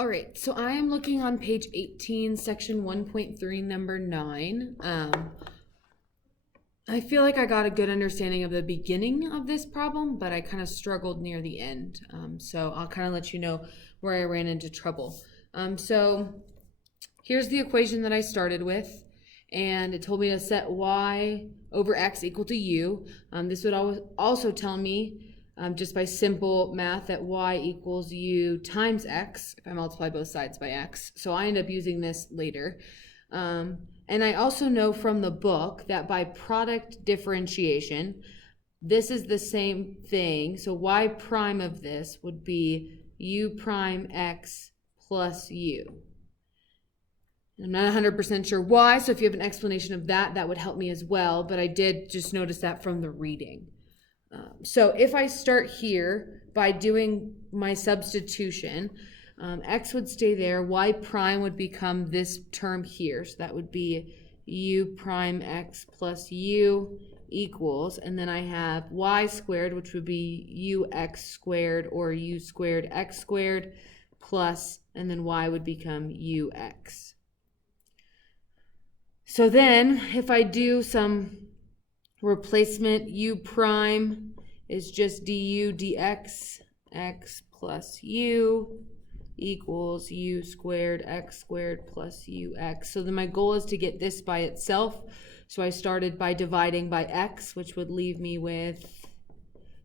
All right, so I am looking on page 18, section 1.3, number 9. I feel like I got a good understanding of the beginning of this problem, but I kind of struggled near the end. So I'll kind of let you know where I ran into trouble. So here's the equation that I started with, and it told me to set y over x equal to u. This would also tell me, just by simple math, that y equals u times x if I multiply both sides by x. So I end up using this later. And I also know from the book that by product differentiation, this is the same thing. So y prime of this would be u prime x plus u. I'm not 100% sure why, so if you have an explanation of that, that would help me as well, but I did just notice that from the reading. So if I start here by doing my substitution, x would stay there, y prime would become this term here, so that would be u prime x plus u equals, and then I have y squared, which would be ux squared or u squared x squared plus, and then y would become ux. So then if I do some replacement, u prime is just du dx x plus u equals u squared x squared plus ux. So then my goal is to get this by itself. So I started by dividing by x, which would leave me with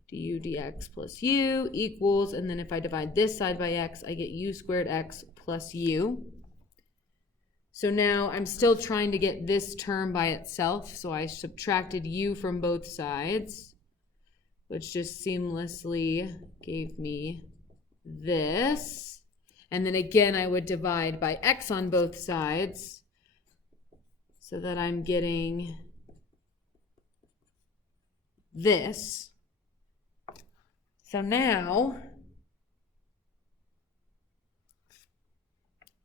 du dx plus u equals, and then if I divide this side by x, I get u squared x plus u. So now I'm still trying to get this term by itself, so I subtracted u from both sides, which just seamlessly gave me this. And then again, I would divide by x on both sides so that I'm getting this. So now,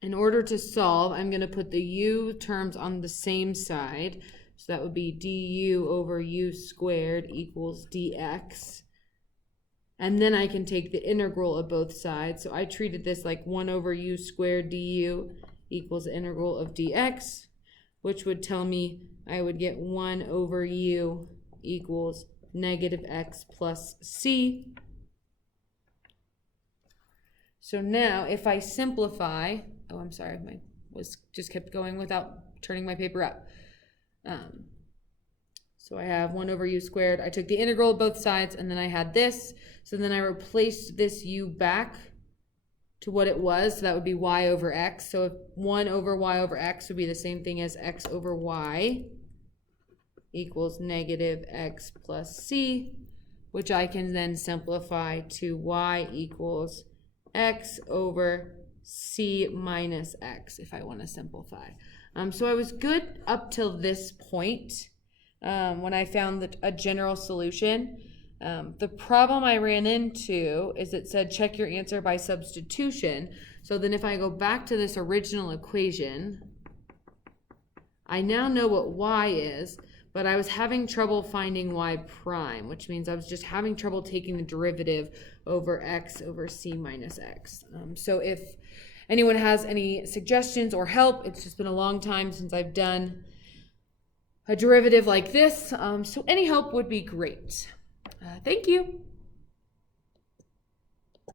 in order to solve, I'm going to put the u terms on the same side. So that would be du over u squared equals dx. And then I can take the integral of both sides. So I treated this like 1 over u squared du equals the integral of dx, which would tell me I would get 1 over u equals negative x plus c. So now if I simplify, oh, I'm sorry, my was just kept going without turning my paper up. So I have 1 over u squared. I took the integral of both sides, and then I had this. So then I replaced this u back to what it was. So that would be y over x. So if 1 over y over x would be the same thing as x over y equals negative x plus c, which I can then simplify to y equals x over c minus x if I want to simplify. So I was good up till this point when I found a general solution. The problem I ran into is it said check your answer by substitution. So then if I go back to this original equation, I now know what y is, but I was having trouble finding y prime, which means I was just having trouble taking the derivative over x over c minus x. So if anyone has any suggestions or help, it's just been a long time since I've done a derivative like this, so any help would be great. Thank you.